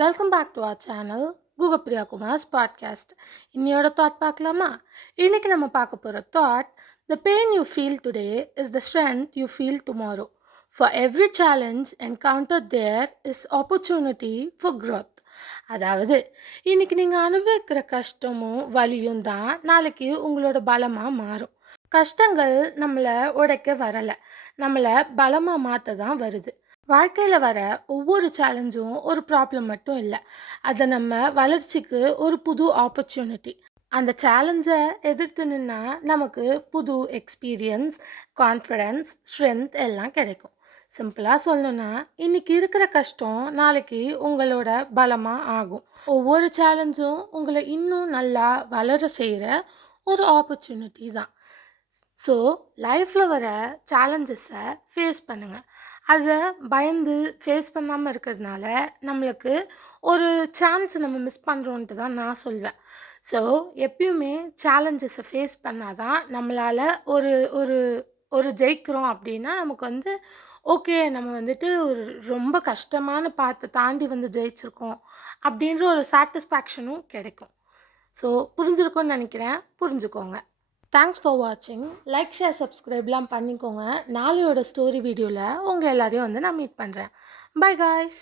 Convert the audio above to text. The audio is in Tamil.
Welcome back to our channel Google Priya Kumar's podcast. இன்னையோட தாட் பார்க்கலாமா? இன்னைக்கு நம்ம பார்க்க போகிற thought, the pain you feel today is the strength you feel tomorrow. For every challenge encounter there is opportunity for growth. அதாவது இன்னைக்கு நீங்கள் அனுபவிக்கிற கஷ்டமும் வலியும் தான் நாளைக்கு உங்களோட பலமாக மாறும். கஷ்டங்கள் நம்மளை உடைக்க வரலை, நம்மளை பலமாக மாற்ற தான் வருது. வாழ்க்கையில் வர ஒவ்வொரு சேலஞ்சும் ஒரு ப்ராப்ளம் மட்டும் இல்லை, அதை நம்ம வளர்ச்சிக்கு ஒரு புது ஆப்பர்ச்சுனிட்டி. அந்த சேலஞ்சை எதிர்த்து நின்னா நமக்கு புது எக்ஸ்பீரியன்ஸ், கான்ஃபிடென்ஸ், ஸ்ட்ரென்த் எல்லாம் கிடைக்கும். சிம்பிளாக சொல்லணும்னா, இன்னைக்கு இருக்கிற கஷ்டம் நாளைக்கு உங்களோட பலமாக ஆகும். ஒவ்வொரு சேலஞ்சும் உங்களை இன்னும் நல்லா வளர செய்கிற ஒரு ஆப்பர்ச்சுனிட்டி தான். ஸோ லைஃப்பில் வர சேலஞ்சஸை ஃபேஸ் பண்ணுங்கள். அதை பயந்து ஃபேஸ் பண்ணாமல் இருக்கிறதுனால நம்மளுக்கு ஒரு சான்ஸ் நம்ம மிஸ் பண்ணுறோன்ட்டு தான் நான் சொல்வேன். ஸோ எப்பயுமே சேலஞ்சஸை ஃபேஸ் பண்ணால் தான் நம்மளால் ஒரு ஒரு ஒரு ஜெயிக்கிறோம் அப்படின்னா நமக்கு ஓகே, நம்ம ஒரு ரொம்ப கஷ்டமான பாத்தை தாண்டி ஜெயிச்சிருக்கோம் அப்படின்ற ஒரு சாட்டிஸ்ஃபேக்ஷனும் கிடைக்கும். ஸோ புரிஞ்சிருக்கும்னு நினைக்கிறேன். புரிஞ்சுக்கோங்க. தேங்க்ஸ் ஃபார் வாட்சிங். லைக், ஷேர், சப்ஸ்கிரைப்லாம் பண்ணிக்கோங்க. நாளையோட ஸ்டோரி வீடியோவில் உங்கள் எல்லாரையும் நான் மீட் பண்ணுறேன். By guys.